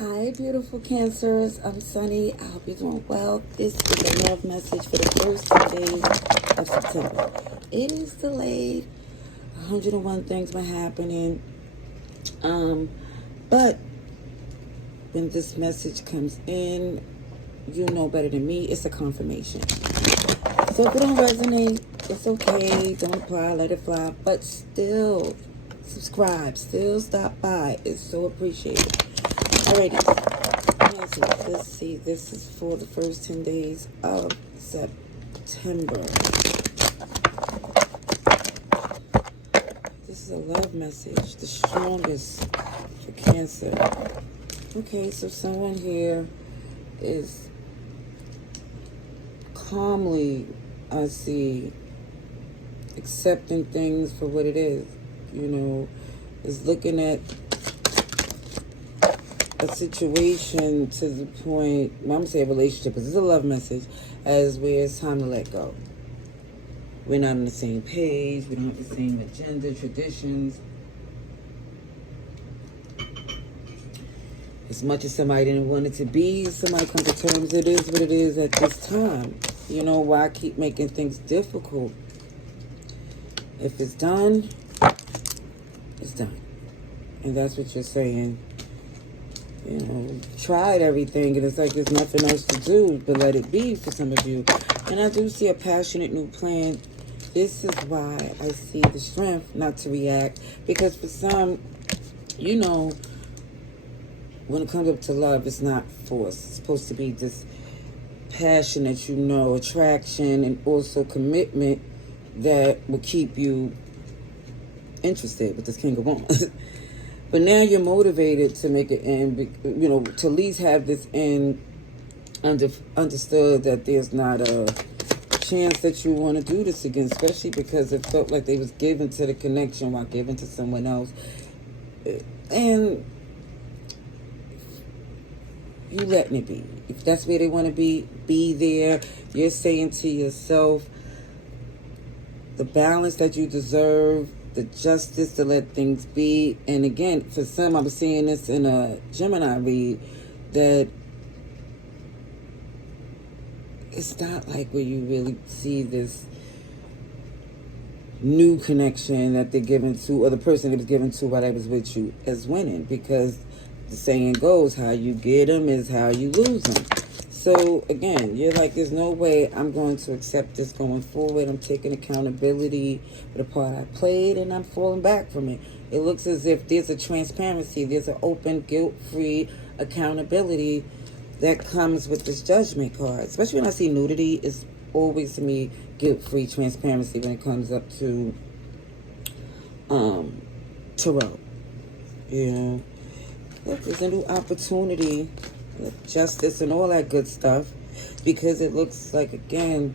Hi, beautiful Cancers. I'm Sunny. I hope you're doing well. This is a love message for the first 10 days of September. It is delayed. 101 things been happening. But when this message comes in, you know better than me. It's a confirmation. So if it don't resonate, it's okay. Don't apply. Let it fly. But still, subscribe. Still stop by. It's so appreciated. Alrighty. Let's see. This is for the first 10 days of September. This is a love message, the strongest for Cancer. Okay, so someone here is calmly, I see, accepting things for what it is. You know, is looking at a situation to the point, well, I'm going to say a relationship, because it's a love message, as where it's time to let go. We're not on the same page, we don't have the same agenda, traditions. As much as somebody didn't want it to be, somebody come to terms, it is what it is at this time. You know, why keep making things difficult? If it's done, it's done. And that's what you're saying. You know, tried everything, and it's like there's nothing else to do but let it be for some of you. And I do see a passionate new plan. This is why I see the strength not to react. Because for some, you know, when it comes up to love, it's not forced. It's supposed to be this passion that you know, attraction, and also commitment that will keep you interested with this King of Wands. But now you're motivated to make it end, you know, to at least have this end understood that there's not a chance that you want to do this again, especially because it felt like they was given to the connection while giving to someone else. And you letting it be. If that's where they want to be there. You're saying to yourself, the balance that you deserve, the justice to let things be. And again, for some, I'm seeing this in a Gemini read, that it's not like where you really see this new connection that they're giving to, or the person that was given to while they was with you, as winning. Because the saying goes, how you get them is how you lose them. So again, you're like, there's no way I'm going to accept this going forward. I'm taking accountability for the part I played, and I'm falling back from it. It looks as if there's a transparency, there's an open, guilt-free accountability that comes with this Judgment card. Especially when I see nudity, it's always to me guilt-free transparency when it comes up to tarot. You know, look, there's a new opportunity, justice and all that good stuff, because it looks like, again,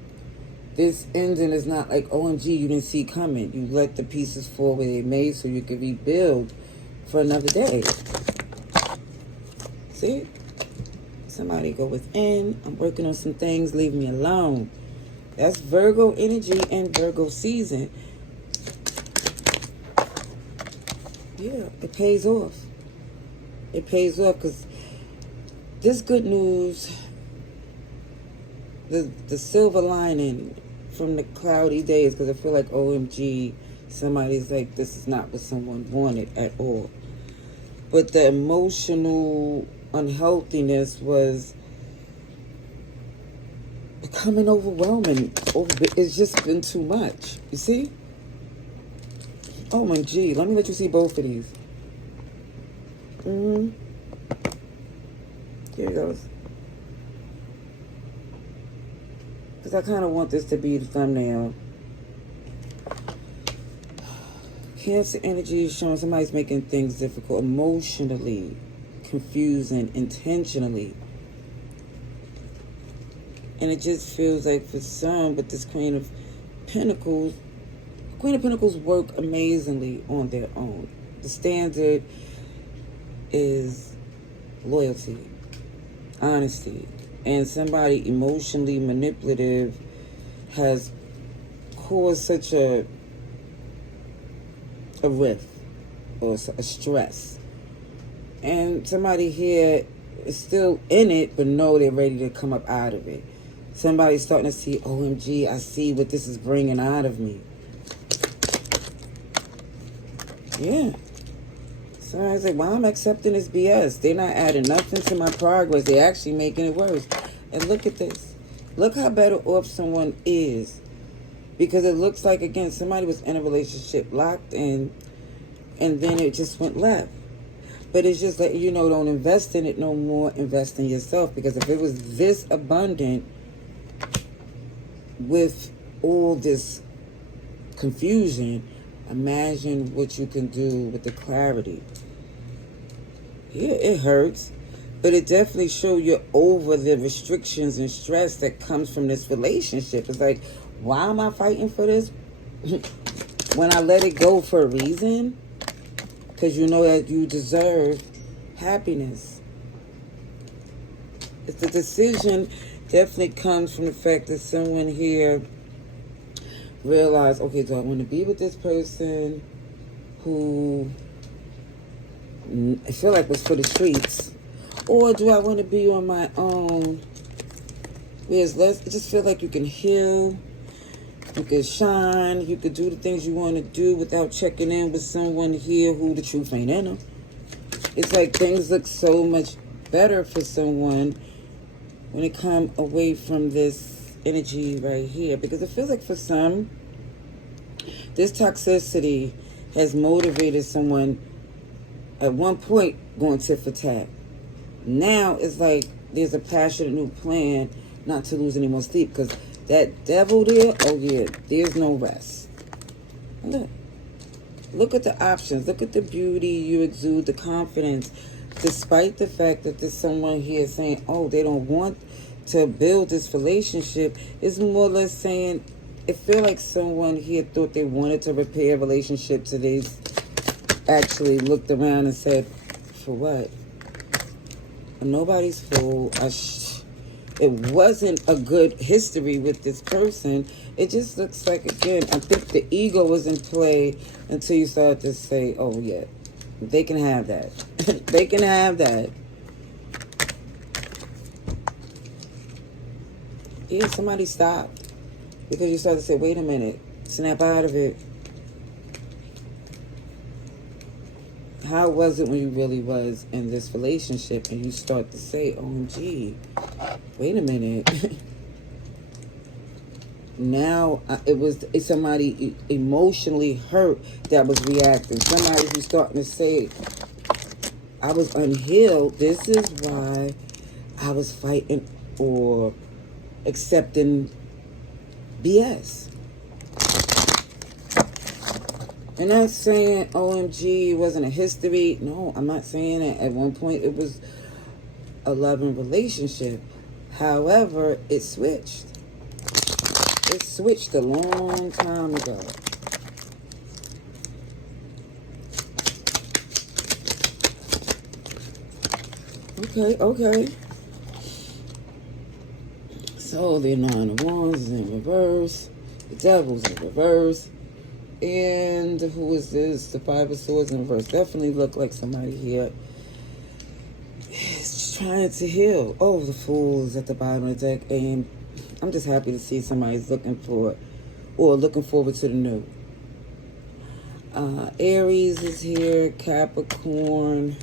this ending is not like, OMG, you didn't see coming. You let the pieces fall where they may so you can rebuild for another day. See? Somebody go within. I'm working on some things. Leave me alone. That's Virgo energy and Virgo season. Yeah, it pays off. It pays off because this good news, the silver lining from the cloudy days, because I feel like, OMG, somebody's like, this is not what someone wanted at all. But the emotional unhealthiness was becoming overwhelming. It's just been too much. You see? OMG, let me let you see both of these. Here it goes. Because I kind of want this to be the thumbnail. Cancer energy is showing somebody's making things difficult, emotionally, confusing, intentionally. And it just feels like for some, with this Queen of Pentacles work amazingly on their own. The standard is loyalty, honesty, and somebody emotionally manipulative has caused such a rift or a stress And somebody here is still in it, but know they're ready to come up out of it. Somebody's starting to see, OMG, I see what this is bringing out of me. Yeah. Somebody's like, well, I'm accepting this BS. They're not adding nothing to my progress. They're actually making it worse. And look at this. Look how better off someone is. Because it looks like, again, somebody was in a relationship, locked in, and then it just went left. But it's just like, don't invest in it no more. Invest in yourself. Because if it was this abundant with all this confusion, imagine what you can do with the clarity. Yeah, it hurts, but it definitely shows you're over the restrictions and stress that comes from this relationship. It's like, why am I fighting for this when I let it go for a reason? Because you know that you deserve happiness. It's the decision definitely comes from the fact that someone here realized, okay, do I want to be with this person who I feel like was for the streets, or do I want to be on my own? Whereas I just feel like you can heal, you can shine, you can do the things you want to do without checking in with someone here who the truth ain't in them. It's like things look so much better for someone when it come away from this energy right here. Because it feels like for some, this toxicity has motivated someone at one point going tit for tat. Now it's like there's a passionate new plan not to lose any more sleep. Because that devil there, oh yeah, there's no rest. Look at the options. Look at the beauty you exude, the confidence. Despite the fact that there's someone here saying, oh, they don't want to build this relationship, it's more or less saying, it feel like someone here thought they wanted to repair a relationship, so they actually looked around and said, for what? Nobody's fool. It wasn't a good history with this person. It just looks like, again, I think the ego was in play until you start to say, oh yeah, they can have that. They can have that. Yeah, somebody stopped. Because you start to say, wait a minute, snap out of it. How was it when you really was in this relationship? And you start to say, OMG, wait a minute. Now it's somebody emotionally hurt that was reacting. Somebody who's starting to say, I was unhealed. This is why I was fighting or accepting BS. And not saying, OMG, it wasn't a history. No, I'm not saying that. At one point, it was a loving relationship. However, it switched. It switched a long time ago. Okay. So the Nine of Wands is in reverse. The Devil's in reverse. And who is this? The Five of Swords in reverse. Definitely look like somebody here is trying to heal. Oh, the Fool is at the bottom of the deck. And I'm just happy to see somebody's looking forward to the new. Aries is here. Capricorn.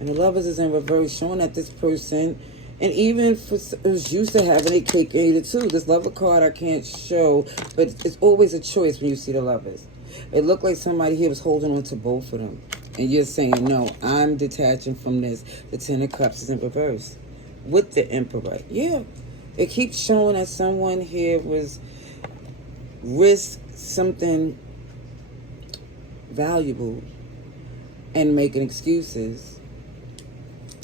And the Lovers is in reverse, showing that this person, and even was used to having a cake and eat it too. This Lover card I can't show, but it's always a choice when you see the Lovers. It looked like somebody here was holding on to both of them. And you're saying, no, I'm detaching from this. The Ten of Cups is in reverse with the Emperor. Yeah. It keeps showing that someone here was risk something valuable and making excuses.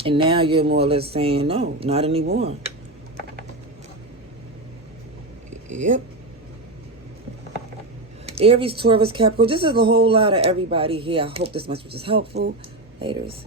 And now you're more or less saying, no, not anymore. Yep. Aries, Taurus, Capricorn. This is a whole lot of everybody here. I hope this message was helpful. Laters.